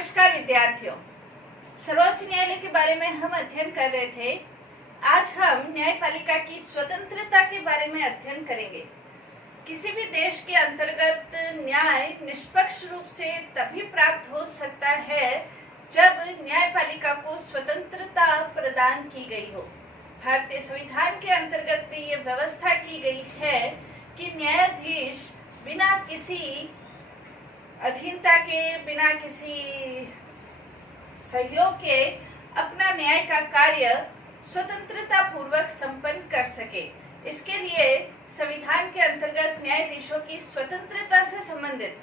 नमस्कार विद्यार्थियों, सर्वोच्च न्यायालय के बारे में हम अध्ययन कर रहे थे। आज हम न्यायपालिका की स्वतंत्रता के बारे में अध्ययन करेंगे। किसी भी देश के अंतर्गत न्याय निष्पक्ष रूप से तभी प्राप्त हो सकता है जब न्यायपालिका को स्वतंत्रता प्रदान की गई हो। भारतीय संविधान के अंतर्गत भी ये व्यवस्था की गई है कि न्यायाधीश बिना किसी अधीनता के, बिना किसी सहयोग के अपना न्याय का कार्य स्वतंत्रता पूर्वक संपन्न कर सके। इसके लिए संविधान के अंतर्गत न्यायाधीशों की स्वतंत्रता से संबंधित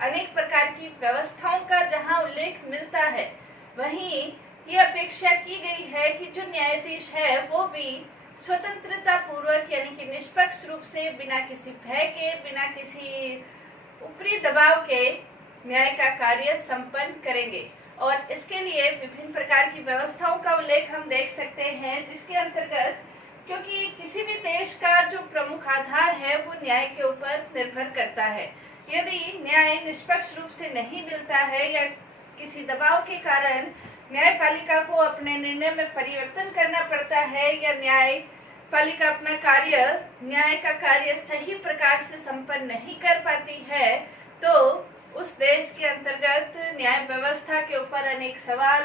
अनेक प्रकार की व्यवस्थाओं का जहां उल्लेख मिलता है, वहीं ये अपेक्षा की गई है कि जो न्यायाधीश है वो भी स्वतंत्रता पूर्वक यानी कि निष्पक्ष रूप से, बिना किसी भय के, बिना किसी ऊपरी दबाव के न्याय का कार्य संपन्न करेंगे। और इसके लिए विभिन्न प्रकार की व्यवस्थाओं का उल्लेख हम देख सकते हैं, जिसके अंतर्गत क्योंकि किसी भी देश का जो प्रमुख आधार है वो न्याय के ऊपर निर्भर करता है। यदि न्याय निष्पक्ष रूप से नहीं मिलता है या किसी दबाव के कारण न्यायपालिका को अपने निर्णय में परिवर्तन करना पड़ता है या न्यायपालिका अपना न्याय का कार्य सही प्रकार से संपन्न नहीं कर पाती है, तो उस देश के अंतर्गत न्याय व्यवस्था के ऊपर अनेक सवाल,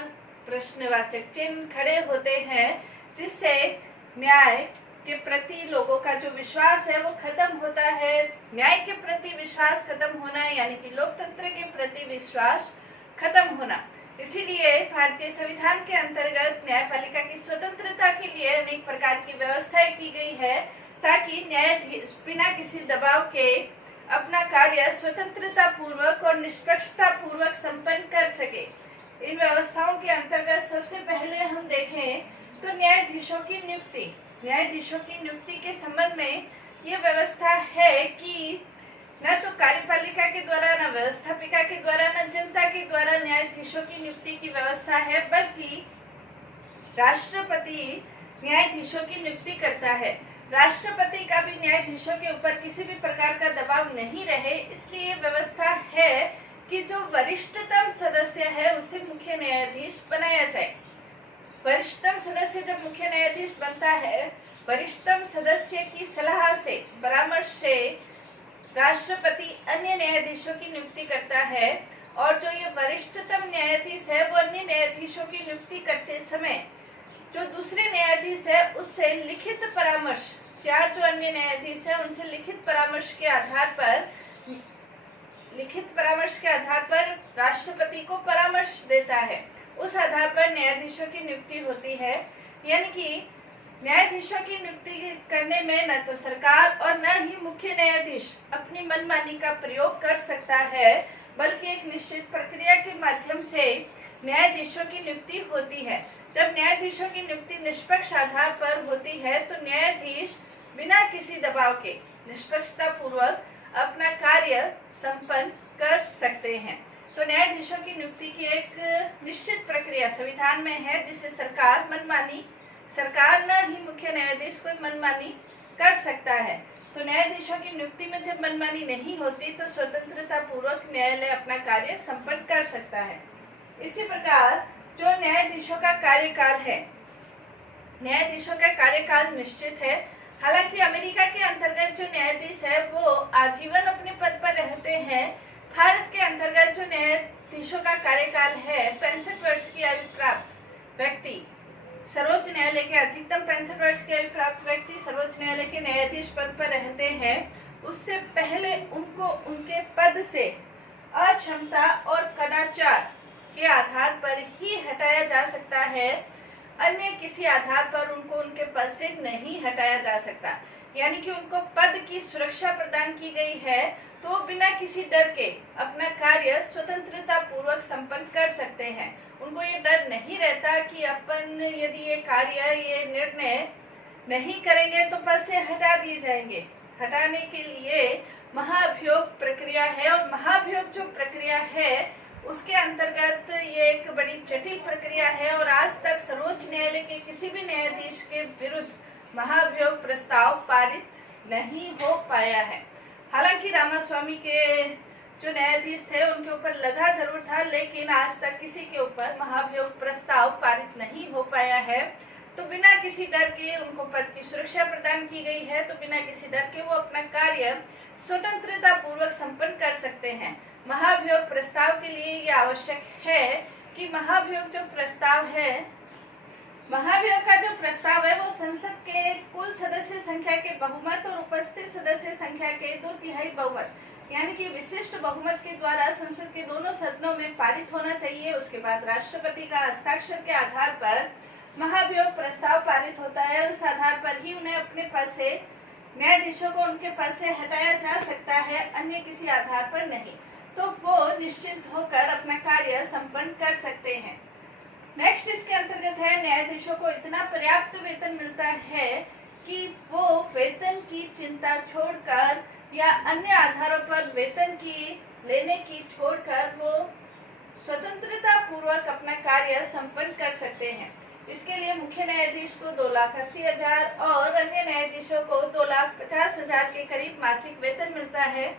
प्रश्नवाचक चिन्ह खड़े होते हैं, जिससे न्याय के प्रति लोगों का जो विश्वास है वो खत्म होता है। न्याय के प्रति विश्वास खत्म होना यानी कि लोकतंत्र के प्रति विश्वास खत्म होना। इसीलिए भारतीय संविधान के अंतर्गत न्यायपालिका की स्वतंत्रता के लिए अनेक प्रकार की व्यवस्थाएं की गई है, ताकि न्यायाधीश बिना किसी दबाव के अपना कार्य स्वतंत्रता पूर्वक और निष्पक्षता पूर्वक संपन्न कर सके। इन व्यवस्थाओं के अंतर्गत सबसे पहले हम देखें तो न्यायाधीशों की नियुक्ति। न्यायाधीशों की नियुक्ति के संबंध में ये व्यवस्था है कि न तो कार्यपालिका के द्वारा, न व्यवस्थापिका के द्वारा, न जनता के द्वारा न्यायाधीशों की नियुक्ति की व्यवस्था है, बल्कि राष्ट्रपति न्यायाधीशों की नियुक्ति करता है। राष्ट्रपति का भी न्यायाधीशों के ऊपर किसी भी प्रकार का दबाव नहीं रहे, इसलिए व्यवस्था है कि जो वरिष्ठतम सदस्य है उसे मुख्य न्यायाधीश बनाया जाए। वरिष्ठतम सदस्य जब मुख्य न्यायाधीश बनता है, वरिष्ठतम सदस्य की सलाह से, परामर्श से राष्ट्रपति अन्य न्यायाधीशों की नियुक्ति करता है, और जो ये वरिष्ठतम न्यायाधीश है वो अन्य न्यायाधीशों की नियुक्ति करते समय जो दूसरे न्यायाधीश है उससे लिखित परामर्श, चार जो अन्य न्यायाधीश है उनसे लिखित परामर्श के आधार पर राष्ट्रपति को परामर्श देता है। उस आधार पर न्यायाधीशों की नियुक्ति होती है। यानी कि न्यायाधीशों की नियुक्ति करने में न तो सरकार और न ही मुख्य न्यायाधीश अपनी मनमानी का प्रयोग कर सकता है, बल्कि एक निश्चित प्रक्रिया के माध्यम से न्यायाधीशों की नियुक्ति होती है। जब न्यायाधीशों की नियुक्ति निष्पक्ष आधार पर होती है तो न्यायाधीश बिना किसी दबाव के निष्पक्षता पूर्वक अपना कार्य संपन्न कर सकते हैं। तो न्यायाधीशों की नियुक्ति की एक निश्चित प्रक्रिया संविधान में है, जिसे सरकार न ही मुख्य न्यायाधीश कोई मनमानी कर सकता है। तो न्यायाधीशों की नियुक्ति में जब मनमानी नहीं होती तो स्वतंत्रता पूर्वक न्यायालय अपना कार्य संपन्न कर सकता है। इसी प्रकार जो न्यायाधीशों का कार्यकाल है, न्यायाधीशों का कार्यकाल निश्चित है। हालांकि अमेरिका के अंतर्गत जो न्यायाधीश है वो आजीवन अपने पद पर रहते हैं। भारत के अंतर्गत जो न्यायाधीशों का कार्यकाल है, 65 वर्ष की आयु प्राप्त व्यक्ति, सर्वोच्च न्यायालय के अधिकतम 65 वर्ष की आयु प्राप्त व्यक्ति सर्वोच्च न्यायालय के न्यायाधीश पद पर रहते हैं। उससे पहले उनको उनके पद से अक्षमता और कदाचार के आधार पर ही हटाया जा सकता है, अन्य किसी आधार पर उनको उनके पद से नहीं हटाया जा सकता। यानी कि उनको पद की सुरक्षा प्रदान की गई है, तो बिना किसी डर के अपना कार्य स्वतंत्रता पूर्वक संपन्न कर सकते हैं। उनको ये डर नहीं रहता कि अपन यदि ये निर्णय नहीं करेंगे तो पद से हटा दिए जाएंगे। हटाने के लिए महाभियोग प्रक्रिया है, और महाभियोग जो प्रक्रिया है उसके अंतर्गत ये एक बड़ी जटिल प्रक्रिया है, और आज तक सर्वोच्च न्यायालय के किसी भी न्यायाधीश के विरुद्ध महाभियोग प्रस्ताव पारित नहीं हो पाया है। हालांकि रामास्वामी के जो न्यायाधीश थे उनके ऊपर लगा जरूर था, लेकिन आज तक किसी के ऊपर महाभियोग प्रस्ताव पारित नहीं हो पाया है। तो बिना किसी डर के उनको पद की सुरक्षा प्रदान की गई है, तो बिना किसी डर के वो अपना कार्य स्वतंत्रता पूर्वक संपन्न कर सकते हैं। महाभियोग प्रस्ताव के लिए ये आवश्यक है कि महाभियोग जो प्रस्ताव है, महाभियोग का जो प्रस्ताव है वो संसद के कुल सदस्य संख्या के बहुमत और उपस्थित सदस्य संख्या के 2/3 बहुमत यानी कि विशिष्ट बहुमत के द्वारा संसद के दोनों सदनों में पारित होना चाहिए। उसके बाद राष्ट्रपति का हस्ताक्षर के आधार पर महाभियोग प्रस्ताव पारित होता है। उस आधार पर ही उन्हें अपने पद से, न्यायाधीशों को उनके पद से हटाया जा सकता है, अन्य किसी आधार पर नहीं। तो वो निश्चिंत होकर अपना कार्य संपन्न कर सकते हैं। नेक्स्ट इसके अंतर्गत है, न्यायाधीशों को इतना पर्याप्त वेतन मिलता है कि वो वेतन की चिंता छोड़कर या अन्य आधारों पर वेतन की लेने की छोड़कर वो स्वतंत्रता पूर्वक अपना कार्य संपन्न कर सकते हैं। इसके लिए मुख्य न्यायाधीश को 2,80,000 और अन्य न्यायाधीशों को 2,50,000 के करीब मासिक वेतन मिलता है।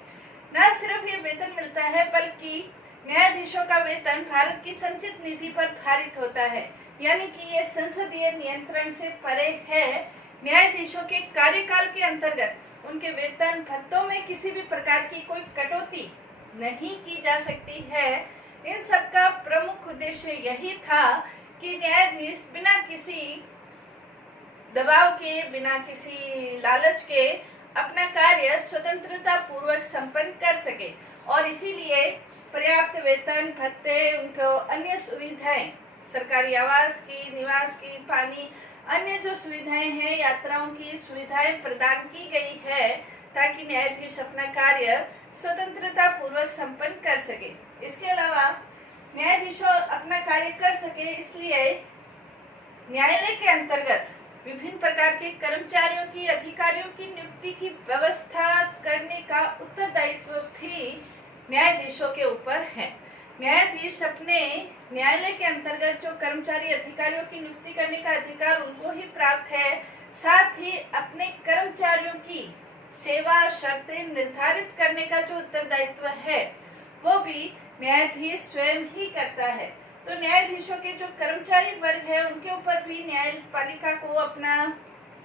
न सिर्फ ये वेतन मिलता है, बल्कि न्यायाधीशों का वेतन भारत की संचित निधि पर भारित होता है, यानी कि ये संसदीय नियंत्रण से परे है। न्यायाधीशों के कार्यकाल के अंतर्गत उनके वेतन भत्तों में किसी भी प्रकार की कोई कटौती नहीं की जा सकती है। इन सब का प्रमुख उद्देश्य यही था कि न्यायाधीश बिना किसी दबाव के, बिना किसी लालच के अपना कार्य स्वतंत्रता पूर्वक संपन्न कर सके, और इसीलिए पर्याप्त वेतन, भत्ते, उनको अन्य सुविधाएं, सरकारी आवास की, निवास की, पानी, अन्य जो सुविधाएं हैं, यात्राओं की सुविधाएं प्रदान की गई है ताकि न्यायाधीश अपना कार्य स्वतंत्रता पूर्वक संपन्न कर सके। इसके अलावा न्यायाधीशों अपना कार्य कर सके, इसलिए न्यायालय के अंतर्गत विभिन्न प्रकार के कर्मचारियों की, अधिकारियों की नियुक्ति की व्यवस्था करने का उत्तरदायित्व भी न्यायाधीशों के ऊपर है। न्यायाधीश अपने न्यायालय के अंतर्गत जो कर्मचारी, अधिकारियों की नियुक्ति करने का अधिकार उनको ही प्राप्त है। साथ ही अपने कर्मचारियों की सेवा शर्तें निर्धारित करने का जो उत्तरदायित्व है वो भी न्यायाधीश स्वयं ही करता है। तो न्यायाधीशों के जो कर्मचारी वर्ग है उनके ऊपर भी न्यायपालिका को अपना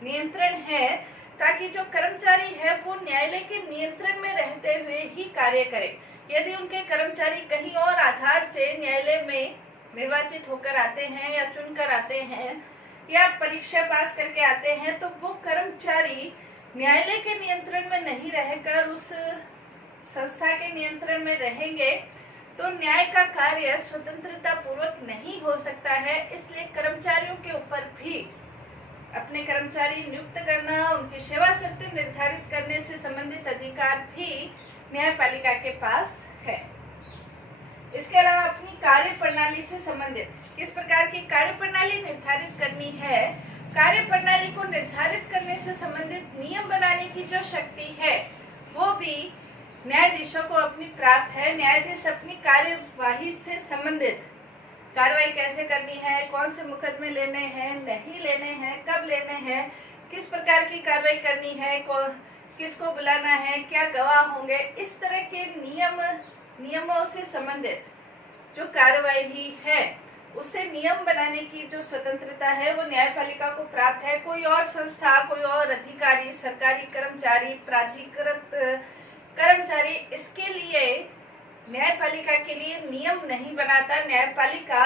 नियंत्रण है, ताकि जो कर्मचारी है वो न्यायालय के नियंत्रण में रहते हुए ही कार्य करे। यदि उनके कर्मचारी कहीं और आधार से न्यायालय में निर्वाचित होकर आते हैं या चुनकर आते हैं या परीक्षा पास करके आते हैं, तो वो कर्मचारी न्यायालय के नियंत्रण में नहीं रहकर उस संस्था के नियंत्रण में रहेंगे, तो न्याय का कार्य स्वतंत्रता पूर्वक नहीं हो सकता है। इसलिए कर्मचारियों के ऊपर भी अपने कर्मचारी नियुक्त करना, उनकी सेवा शर्तें निर्धारित करने से संबंधित अधिकार भी न्यायपालिका के पास है। इसके अलावा अपनी कार्य प्रणाली से संबंधित किस प्रकार की कार्य प्रणाली निर्धारित करनी है, कार्य प्रणाली को निर्धारित करने से संबंधित नियम बनाने की जो शक्ति है वो भी न्यायाधीशों को अपनी प्राप्त है। न्यायाधीश अपनी कार्यवाही से संबंधित कार्रवाई कैसे करनी है, कौन से मुकदमे लेने हैं, नहीं लेने हैं, कब लेने हैं, किस प्रकार की कार्रवाई करनी है, किसको बुलाना है, क्या गवाह होंगे, इस तरह के नियमों से संबंधित जो कार्रवाई है उससे नियम बनाने की जो स्वतंत्रता है वो न्यायपालिका को प्राप्त है। कोई और संस्था, कोई और अधिकारी, सरकारी कर्मचारी, प्राधिकृत कर्मचारी इसके लिए न्यायपालिका के लिए नियम नहीं बनाता। न्यायपालिका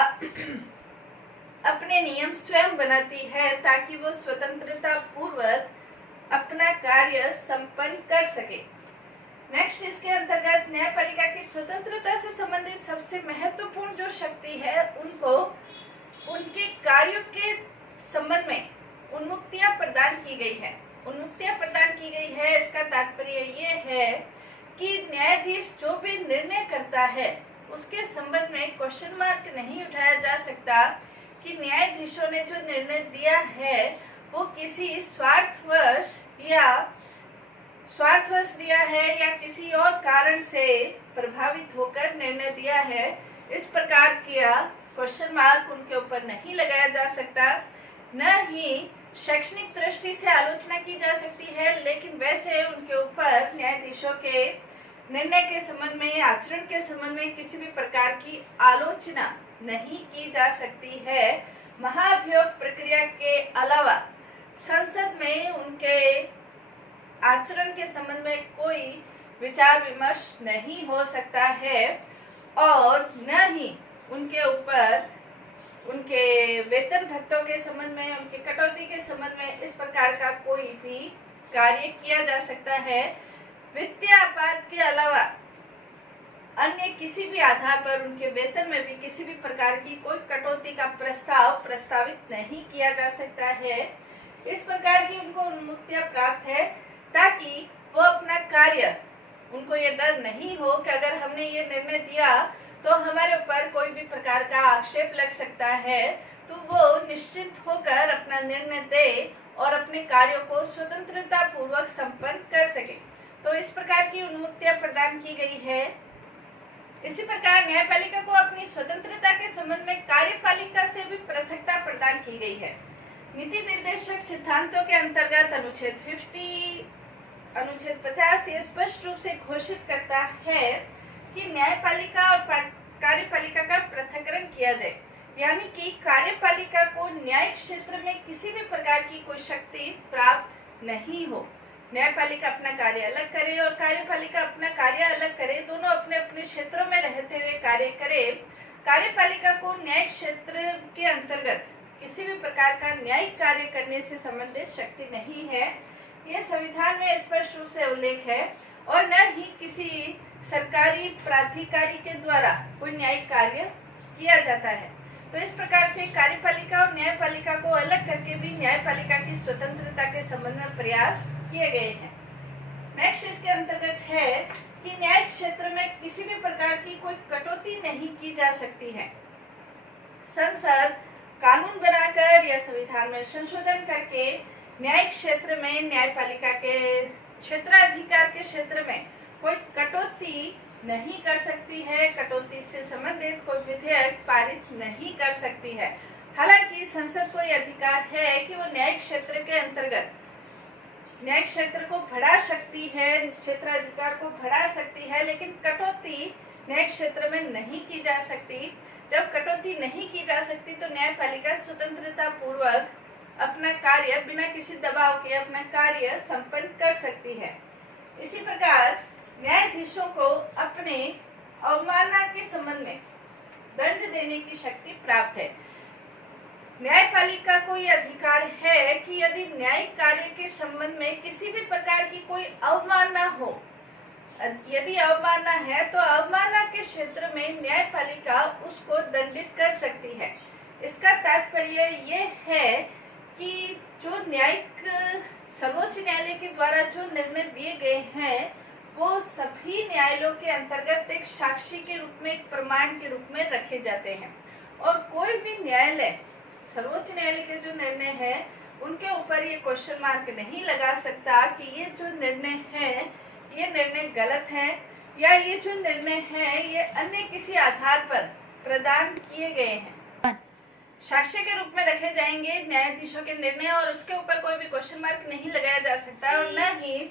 अपने नियम स्वयं बनाती है ताकि वो स्वतंत्रता पूर्वक अपना कार्य संपन्न कर सके। नेक्स्ट इसके अंतर्गत न्यायपालिका की स्वतंत्रता से संबंधित सबसे महत्वपूर्ण जो शक्ति है उनको उनके कार्यों के संबंध में उन्मुक्तियां प्रदान की गई है। उन्मुक्तियां प्रदान की गई है, इसका तात्पर्य ये है कि न्यायाधीश जो भी निर्णय करता है उसके संबंध में क्वेश्चन मार्क नहीं उठाया जा सकता कि न्यायाधीशों ने जो निर्णय दिया है वो किसी स्वार्थवश दिया है या किसी और कारण से प्रभावित होकर निर्णय दिया है। इस प्रकार का क्वेश्चन मार्क उनके ऊपर नहीं लगाया जा सकता। न ही शैक्षणिक दृष्टि से आलोचना की जा सकती है, लेकिन वैसे उनके ऊपर न्यायाधीशों के निर्णय के संबंध में, आचरण के संबंध में किसी भी प्रकार की आलोचना नहीं की जा सकती है। महाभियोग प्रक्रिया के अलावा संसद में उनके आचरण के संबंध में कोई विचार विमर्श नहीं हो सकता है और न ही उनके ऊपर उनके वेतन भत्तों के संबंध में, उनके कटौती के संबंध में इस प्रकार का कोई भी कार्य किया जा सकता है। वित्तीय आपात के अलावा अन्य किसी भी आधार पर उनके वेतन में भी किसी भी प्रकार की कोई कटौती का प्रस्ताव प्रस्तावित नहीं किया जा सकता है। इस प्रकार की उनको उन्मुक्तियां प्राप्त है ताकि वो अपना कार्य, उनको ये डर नहीं हो कि अगर हमने ये निर्णय दिया तो हमारे ऊपर कोई भी प्रकार का आक्षेप लग सकता है, तो वो निश्चित होकर अपना निर्णय दे और अपने कार्यों को स्वतंत्रता पूर्वक संपन्न कर सके। तो इस प्रकार की उन्मुक्तियां प्रदान की गई है। इसी प्रकार न्यायपालिका को अपनी स्वतंत्रता के संबंध में कार्यपालिका से भी पृथकता प्रदान की गई है। नीति निर्देशक सिद्धांतों के अंतर्गत अनुच्छेद 50 ये स्पष्ट रूप से घोषित करता है कि न्यायपालिका और कार्यपालिका का पृथक्करण किया जाए, यानी कि कार्यपालिका को न्यायिक क्षेत्र में किसी भी प्रकार की कोई शक्ति प्राप्त नहीं हो। न्यायपालिका अपना कार्य अलग करे और कार्यपालिका अपना कार्य अलग करे, दोनों अपने अपने क्षेत्रों में रहते हुए कार्य करे। कार्यपालिका को न्यायिक क्षेत्र के अंतर्गत किसी भी प्रकार का न्यायिक कार्य करने से संबंधित शक्ति नहीं है, ये संविधान में स्पष्ट रूप से उल्लेख है, और न ही किसी सरकारी प्राधिकारी के द्वारा कोई न्यायिक कार्य किया जाता है। तो इस प्रकार से कार्यपालिका और न्यायपालिका को अलग करके भी न्यायपालिका की स्वतंत्रता के संबंध में प्रयास किए गए हैं। नेक्स्ट इसके अंतर्गत है कि न्याय क्षेत्र में किसी भी प्रकार की कोई कटौती नहीं की जा सकती है। संसद कानून बनाकर या संविधान में संशोधन करके न्यायिक क्षेत्र में, न्यायपालिका के क्षेत्राधिकार के क्षेत्र में कोई कटौती नहीं कर सकती है, कटौती से संबंधित कोई विधेयक पारित नहीं कर सकती है। हालांकि संसद को यह अधिकार है कि वो न्यायिक क्षेत्र के अंतर्गत न्यायिक क्षेत्र को बढ़ा सकती है, क्षेत्राधिकार को बढ़ा सकती है, लेकिन कटौती न्यायिक क्षेत्र में नहीं की जा सकती। जब कटौती नहीं की जा सकती तो न्यायपालिका स्वतंत्रता पूर्वक अपना कार्य बिना किसी दबाव के अपना कार्य संपन्न कर सकती है। इसी प्रकार न्यायाधीशों को अपने अवमानना के संबंध में दंड देने की शक्ति प्राप्त है। न्यायपालिका को यह अधिकार है कि यदि न्यायिक कार्य के संबंध में किसी भी प्रकार की कोई अवमानना हो, यदि अवमानना है तो अवमानना के क्षेत्र में न्यायपालिका उसको दंडित कर सकती है। इसका तात्पर्य ये है कि जो न्यायिक सर्वोच्च न्यायालय के द्वारा जो निर्णय दिए गए हैं वो सभी न्यायालयों के अंतर्गत एक साक्षी के रूप में, एक प्रमाण के रूप में रखे जाते हैं, और कोई भी न्यायालय सर्वोच्च न्यायालय के जो निर्णय है उनके ऊपर ये क्वेश्चन मार्क नहीं लगा सकता कि ये जो निर्णय है ये निर्णय गलत है या ये जो निर्णय है ये अन्य किसी आधार पर प्रदान किए गए हैं। साक्ष्य के रूप में रखे जाएंगे न्यायाधीशों के निर्णय, और उसके ऊपर कोई भी क्वेश्चन मार्क नहीं लगाया जा सकता, और न ही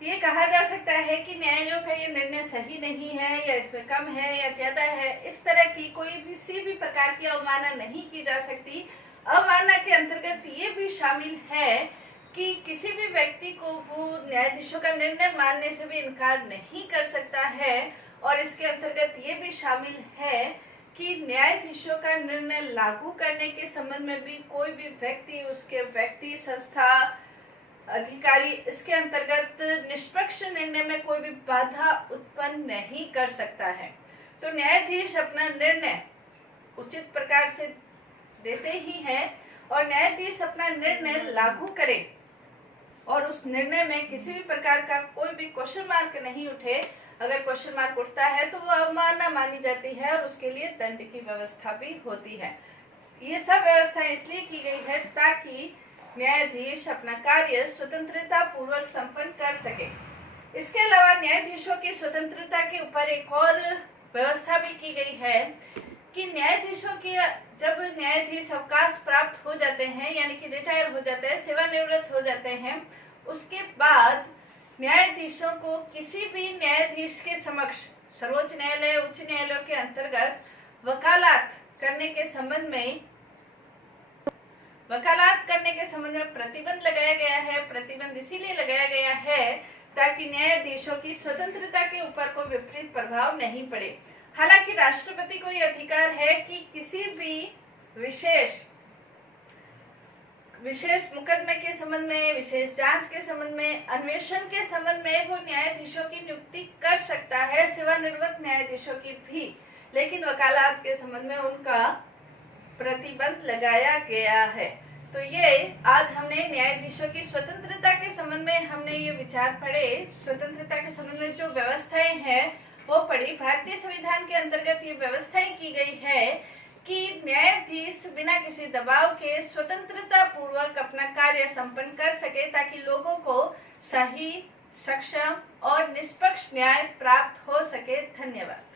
ये कहा जा सकता है कि न्यायालयों का ये निर्णय सही नहीं है या इसमें कम है या ज्यादा है। इस तरह की कोई किसी भी प्रकार की अवमानना नहीं की जा सकती। अवमानना के अंतर्गत ये भी शामिल है कि किसी भी व्यक्ति को वो न्यायाधीशों का निर्णय मानने से भी इनकार नहीं कर सकता है, और इसके अंतर्गत ये भी शामिल है कि न्यायाधीशों का निर्णय लागू करने के संबंध में भी कोई भी व्यक्ति, उसके व्यक्ति, संस्था, अधिकारी इसके अंतर्गत निष्पक्ष निर्णय में कोई भी बाधा उत्पन्न नहीं कर सकता है। तो न्यायाधीश अपना निर्णय उचित प्रकार से देते ही हैं, और न्यायाधीश अपना निर्णय लागू करे और उस निर्णय में किसी भी प्रकार का कोई भी क्वेश्चन मार्क नहीं उठे। अगर क्वेश्चन मार्क उठता है तो वो अवमानना मानी जाती है और उसके लिए दंड की व्यवस्था भी होती है। ये सब व्यवस्था इसलिए की गई है ताकि न्यायाधीश अपना कार्य स्वतंत्रता पूर्वक संपन्न कर सके। इसके अलावा न्यायाधीशों की स्वतंत्रता के ऊपर एक और व्यवस्था भी की गई है कि न्यायाधीशों की जब न्यायाधीश अवकाश प्राप्त हो जाते हैं, यानी कि रिटायर हो जाते हैं, सेवानिवृत्त हो जाते हैं, उसके बाद न्यायाधीशों को किसी भी न्यायाधीश के समक्ष सर्वोच्च न्यायालय, उच्च न्यायालयों के अंतर्गत वकालत करने के संबंध में प्रतिबंध लगाया गया है। प्रतिबंध इसीलिए लगाया गया है ताकि न्यायाधीशों की स्वतंत्रता के ऊपर कोई विपरीत प्रभाव नहीं पड़े। हालांकि राष्ट्रपति को यह अधिकार है कि किसी भी विशेष मुकदमे के संबंध में, विशेष जांच के संबंध में, अन्वेषण के संबंध में वो न्यायाधीशों की नियुक्ति कर सकता है, सेवानिवृत्त न्यायाधीशों की भी। लेकिन वकालत के संबंध में उनका प्रतिबंध लगाया गया है। तो ये आज हमने न्यायाधीशों की स्वतंत्रता के संबंध में हमने ये विचार पढ़े। स्वतंत्रता के संबंध में जो व्यवस्थाएं हैं वो पढ़ी। भारतीय संविधान के अंतर्गत ये व्यवस्थाएं की गई है कि न्यायाधीश बिना किसी दबाव के स्वतंत्रता पूर्वक अपना कार्य संपन्न कर सके ताकि लोगों को सही, सक्षम और निष्पक्ष न्याय प्राप्त हो सके। धन्यवाद।